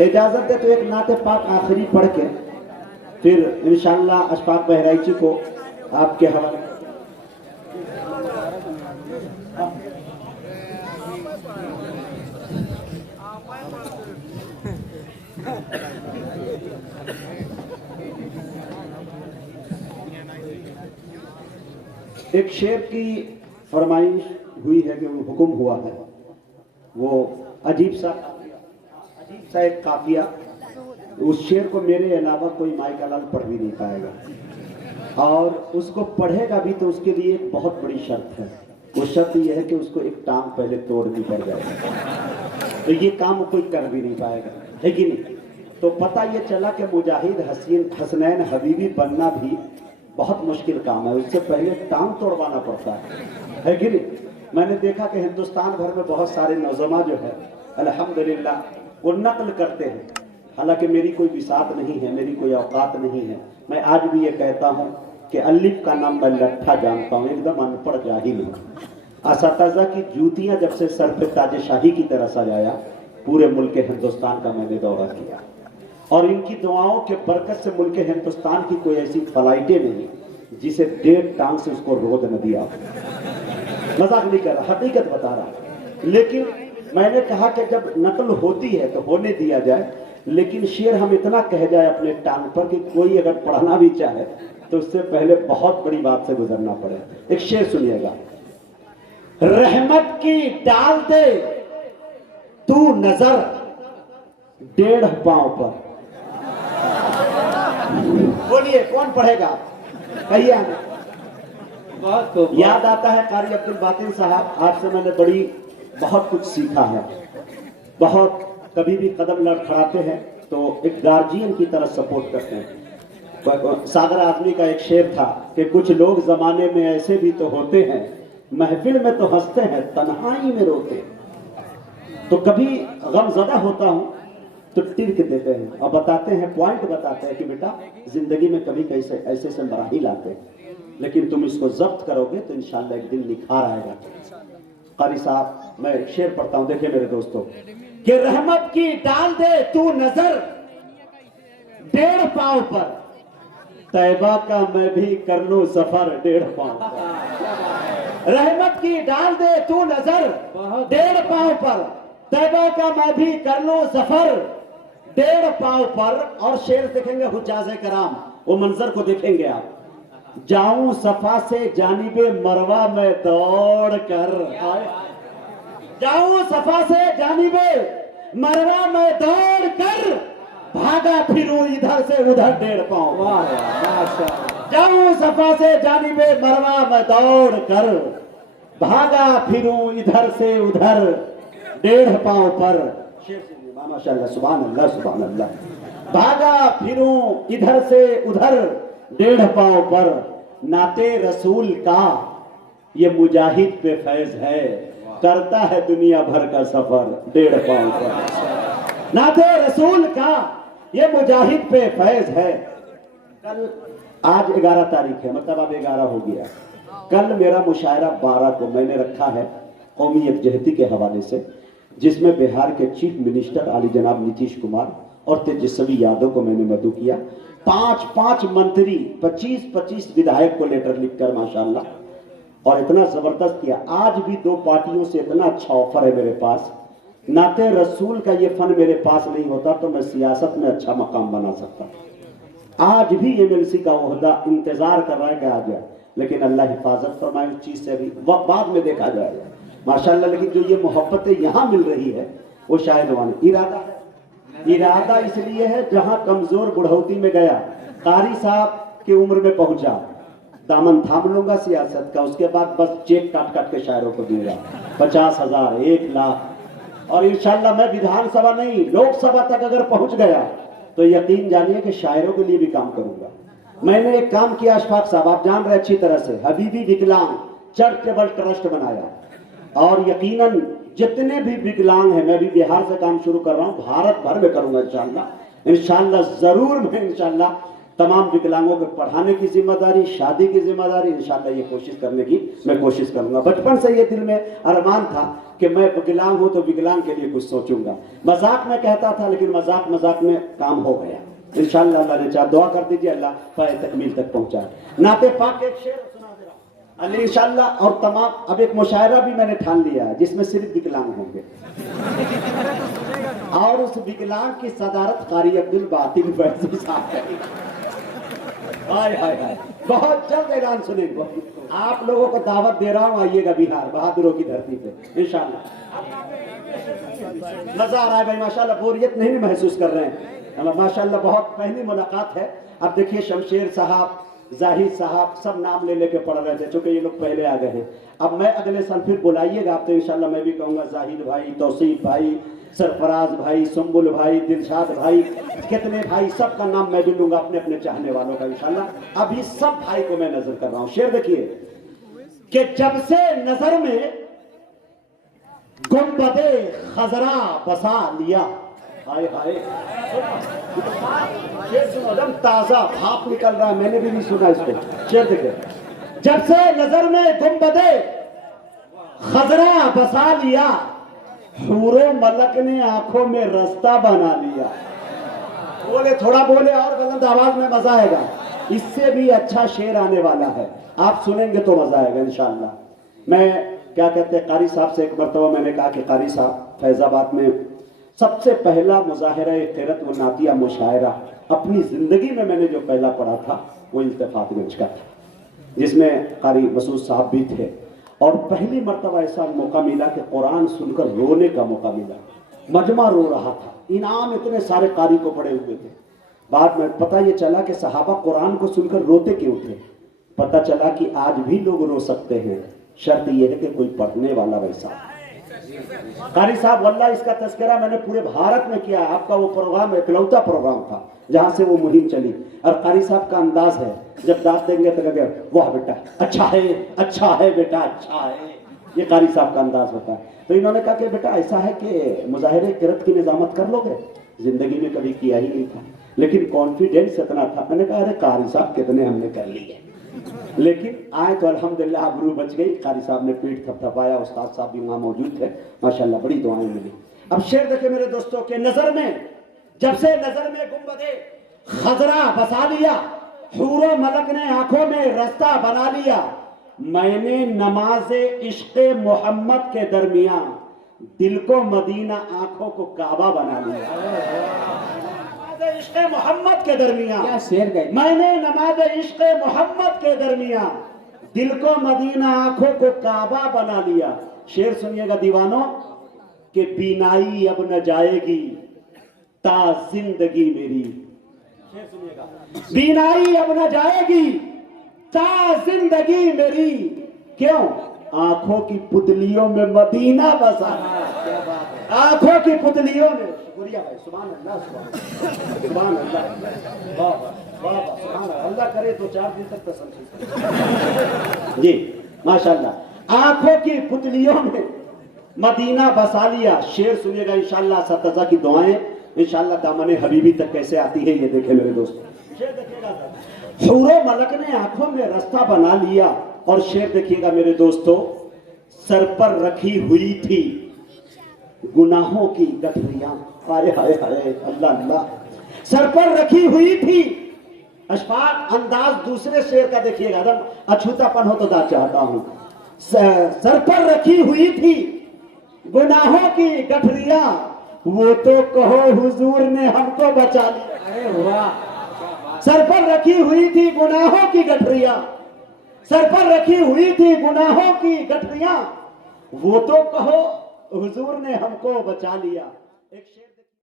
इजाजत दे तो एक नाते पाक आखिरी पढ़ के फिर इंशाअल्लाह अशफाक बहराइची को आपके हवाले। एक शेर की फरमाइश हुई है कि वो हुक्म हुआ है, वो अजीब सा एक काफिया, उस शेर को मेरे अलावा कोई माइका लाल पढ़ भी नहीं पाएगा, और उसको पढ़ेगा भी तो उसके लिए एक बहुत बड़ी शर्त है। वो शर्त ये है कि उसको एक टांग पहले तोड़नी पड़ जाएगी, तो ये काम कोई कर भी नहीं पाएगा, है कि नहीं? तो पता ये चला कि मुजाहिद हसनैन हबीबी बनना भी बहुत मुश्किल काम है, उससे पहले टांग तोड़वाना पड़ता है कि नहीं? मैंने देखा कि हिंदुस्तान भर में बहुत सारे नौजवान जो है अल्हम्दुलिल्लाह वो नकल करते हैं, हालांकि मेरी कोई विसात नहीं है, मेरी कोई औकात नहीं है। मैं आज भी ये कहता हूँ कि अलिफ का नाम मैं लट्ठा जानता हूँ, एकदम अनपढ़ जाहिल हूँ। असातिज़ा की जूतियाँ जब से सर पे ताज शाही की तरह सजाया, पूरे मुल्क हिंदुस्तान का मैंने दौरा किया, और इनकी दुआओं के बरकत से मुल्क हिंदुस्तान की कोई ऐसी फ्लाइटें नहीं जिसे 1.5 टांग से उसको रोद न दिया। मजाक नहीं कर रहा, हकीकत बता रहा। लेकिन मैंने कहा कि जब नकल होती है तो होने दिया जाए, लेकिन शेर हम इतना कह जाए अपने टांग पर कि कोई अगर पढ़ना भी चाहे तो उससे पहले बहुत बड़ी बात से गुजरना पड़े। एक शेर सुनिएगा। रहमत की डाल दे तू नजर 1.5 पांव पर। बोलिए कौन पढ़ेगा, कहिए हमें। याद आता है कारी अब्दुल बातिन साहब, आपसे मैंने बहुत कुछ सीखा है। बहुत कभी भी कदम लड़खड़ाते हैं तो एक गार्जियन की तरह सपोर्ट करते हैं। सागर आजमी का एक शेर था कि कुछ लोग जमाने में ऐसे भी तो होते हैं, महफिल में तो हंसते हैं तन्हाई में रोते हैं। तो कभी गमज़दा होता हूं तो टिर्क देते हैं और बताते हैं, पॉइंट बताते हैं कि बेटा जिंदगी में कभी कैसे ऐसे से मराहिल आते हैं, लेकिन तुम इसको जब्त करोगे तो इंशाअल्लाह एक दिन निखार आएगा। कारी साहब, मैं शेर पढ़ता हूं, देखिए मेरे दोस्तों, कि रहमत की डाल दे तू नजर 1.5 पांव पर, तैबा का मैं भी कर लूं सफर 1.5 पांव पर। रहमत की डाल दे तू नजर 1.5 पांव पर, तैबा का मैं भी कर लूं सफर 1.5 पांव पर। और शेर देखेंगे हुज्जाज़े कराम, वो मंजर को देखेंगे आप। जाऊं सफा से जानिबे मरवा में दौड़ कर, जाऊं सफा से जानिबे मरवा में दौड़ कर, भागा फिरूं इधर से उधर 1.5 पांव। जाऊं सफा से जानिबे मरवा में दौड़ कर, भागा फिरूं इधर से उधर 1.5 पांव पर। माशाअल्लाह, सुभान अल्लाह, सुभान अल्लाह। भागा फिरूं इधर से उधर 1.5 पांव पर, नाते रसूल का ये मुजाहिद पे फैज है, करता है दुनिया भर का सफर 1.5 पांव पर। नाते रसूल का ये मुजाहिद पे फैज है। कल, आज 11 तारीख है, मतलब अब 11 हो गया। कल मेरा मुशायरा 12 को मैंने रखा है कौमी यकजहती के हवाले से, जिसमें बिहार के चीफ मिनिस्टर आली जनाब नीतीश कुमार और तेजस्वी यादव को मैंने मदऊ किया। 5-5 मंत्री, 25-25 विधायक को लेटर लिखकर माशाअल्लाह, और इतना जबरदस्त किया। आज भी 2 पार्टियों से इतना अच्छा ऑफर है मेरे पास। नाते रसूल का ये फन मेरे पास नहीं होता तो मैं सियासत में अच्छा मकाम बना सकता। आज भी एमएलसी का ओहदा इंतजार कर रहा है कि आ जाए, लेकिन अल्लाह हिफाजत फरमाए उस चीज से भी, वक्त बाद में देखा जाएगा माशाअल्लाह। लेकिन जो ये मोहब्बतें यहाँ मिल रही है वो शायद वहां इरादा है। इरादा इसलिए है, जहां कमजोर बुढ़ौती में गया, कारी साहब की उम्र में पहुंचा, दामन थाम लूंगा सियासत का, उसके बाद बस चेक काट काट के शायरों को दूंगा 50,000, 1 लाख, और इंशाअल्लाह मैं विधानसभा नहीं लोकसभा तक अगर पहुंच गया तो यकीन जानिए कि शायरों के लिए भी काम करूंगा। मैंने एक काम किया अशफाक साहब, आप जान रहे अच्छी तरह से, हबीबी विकलांग चैरिटेबल ट्रस्ट बनाया, और यकीनन जितने भी विकलांग हैं, मैं भी बिहार से काम शुरू कर रहा हूं, भारत भर में करूंगा इंशाअल्लाह। इंशाअल्लाह जरूर मैं इंशाअल्लाह तमाम विकलांगों को पढ़ाने की जिम्मेदारी, शादी की जिम्मेदारी इंशाल्लाह ये कोशिश करने की मैं कोशिश करूंगा। बचपन से ये दिल में अरमान था कि मैं विकलांग हूं तो विकलांग के लिए कुछ सोचूंगा। मजाक में कहता था, लेकिन मजाक मजाक में काम हो गया। इंशाल्लाह अल्लाह ने चाहा, दुआ कर दीजिए अल्लाह पाए तकमील तक पहुंचाए। नाते पाक एक शेर सुना दे रहा हूं अली इंशाल्लाह। और तमाम अब एक मुशायरा भी मैंने ठान लिया है जिसमें सिर्फ विकलांग होंगे और उस विकलांग की सदारत कारी अब्दुल बातिन फैजी साहब करेंगे। हाय हाय हाय, बहुत जल्द ऐलान सुनेंगे। आप लोगों को दावत दे रहा हूं, आइएगा बिहार बहादुरों की धरती पे इंशाल्लाह। मजा आ रहा है भाई माशाल्लाह, बोरियत नहीं महसूस कर रहे हैं माशाल्लाह। बहुत पहली मुलाकात है। अब देखिए शमशेर साहब, जाहिद साहब सब नाम ले लेके पढ़ रहे थे, चूंकि ये लोग पहले आ गए हैं। अब मैं अगले साल फिर बुलाइएगा आप तो इंशाल्लाह मैं भी कहूँगा जाहिद भाई, तौसीफ भाई, सरफराज भाई, सुम्बुल भाई, दिलशाद भाई, कितने भाई सबका नाम मैं भी लूंगा अपने अपने चाहने वालों का इंशाल्लाह। अभी सब भाई को मैं नजर कर रहा हूँ। शेर देखिए कि जब से नजर में गुंबदे खजरा बसा लिया, हाय हाय शेर सुनो, एकदम ताजा भाप निकल रहा है, मैंने भी नहीं सुना इसको। शेर देखिए, जब से नजर में गुंबदे खजरा बसा लिया, हूरो मलक ने आंखों में रास्ता बना लिया। बोले थोड़ा बोले और बुलंद आवाज में मजा आएगा। इससे भी अच्छा शेर आने वाला है, आप सुनेंगे तो मजा आएगा इंशाल्लाह। मैं क्या कहते हैं कारी साहब से एक मरतबा मैंने कहा कि कारी साहब फैजाबाद में सबसे पहला मुजाहिरा क़िरत व नातिया मुशायरा अपनी जिंदगी में मैंने जो पहला पढ़ा था वो इल्तिफातगंज का था, जिसमें कारी मसूद साहब भी थे। और पहली मर्तबा ऐसा मौका मिला कि कुरान सुनकर रोने का मौका मिला। मजमा रो रहा था, इनाम इतने सारे कारी को पड़े हुए थे। बाद में पता ये चला कि सहाबा कुरान को सुनकर रोते क्यों थे। पता चला कि आज भी लोग रो सकते हैं, शर्त यह है कि कोई पढ़ने वाला वैसा। कारी साहब वल्लाह इसका तस्करा मैंने पूरे भारत में किया। आपका वो प्रोग्राम इकलौता प्रोग्राम था जहां से वो मुहिम चली। और कारी साहब का अंदाज है, जब दाद देंगे तो कहेंगे वाह बेटा अच्छा है बेटा अच्छा है। ये कारी साहब का अंदाज होता है। तो इन्होंने कहा कि बेटा ऐसा है कि मुजाहिरे क़िरत की निजामत कर लोगे। जिंदगी में कभी किया ही नहीं था, लेकिन कॉन्फिडेंस इतना था। मैंने कहा अरे कारी साहब कितने हमने कर लिए, लेकिन आए तो अल्हम्दुलिल्लाह आबरू बच गई। कारी साहब ने पीठ थपथपाया, उस्ताद साहब भी वहां मौजूद थे, माशाल्लाह बड़ी दुआएं मिली। अब शेर देखे मेरे दोस्तों के नजर में, जब से नजर में गुंबदे खजरा बसा लिया, हूरो मलक ने आंखों में रास्ता बना लिया। मैंने नमाजे इश्क़े मोहम्मद के दरमियान दिल को मदीना आंखों को काबा बना लिया। इश्क़े मोहम्मद के दरमियान शेर गए, मैंने नमाज इश्क़े मोहम्मद के दरमियान दिल को मदीना आंखों को काबा बना लिया। शेर सुनिएगा दीवानों कि बीनाई अब न जाएगी ता जिंदगी मेरी। शेर सुनिएगा, बीनाई अब न जाएगी ता जिंदगी मेरी। क्यों? आंखों की पुतलियों में मदीना बसा। आंखों की पुतलियों में। शुक्रिया भाई, सुभान अल्लाह सुभान अल्लाह, वाह वाह सुभान अल्लाह। करे तो 4 दिन तक तसल्ली जी माशाल्लाह। आंखों की पुतलियों में मदीना बसा लिया। शेर सुनिएगा इंशाल्लाह, सत्तजा की दुआएं इंशाल्लाह दामने हबीबी तक कैसे आती है ये देखे मेरे दोस्त। शेर देखिएगा, हूरो मलक ने आंखों में रास्ता बना लिया। और शेर देखिएगा मेरे दोस्तों, सर पर रखी हुई थी गुनाहों की गठरियां। हाय हाय हाय अल्लाह अल्लाह, सर पर रखी हुई थी। अशफाक अंदाज दूसरे शेर का देखिएगा, एकदम अछूतापन हो तो दाद चाहता हूं। सर पर रखी हुई थी गुनाहों की गठरियां, वो तो कहो हुजूर ने हमको बचा लिया। अरे वाह, सर पर रखी हुई थी गुनाहों की गठरियां, सर पर रखी हुई थी गुनाहों की गठरियां, वो तो कहो हुजूर ने हमको बचा लिया। एक शेर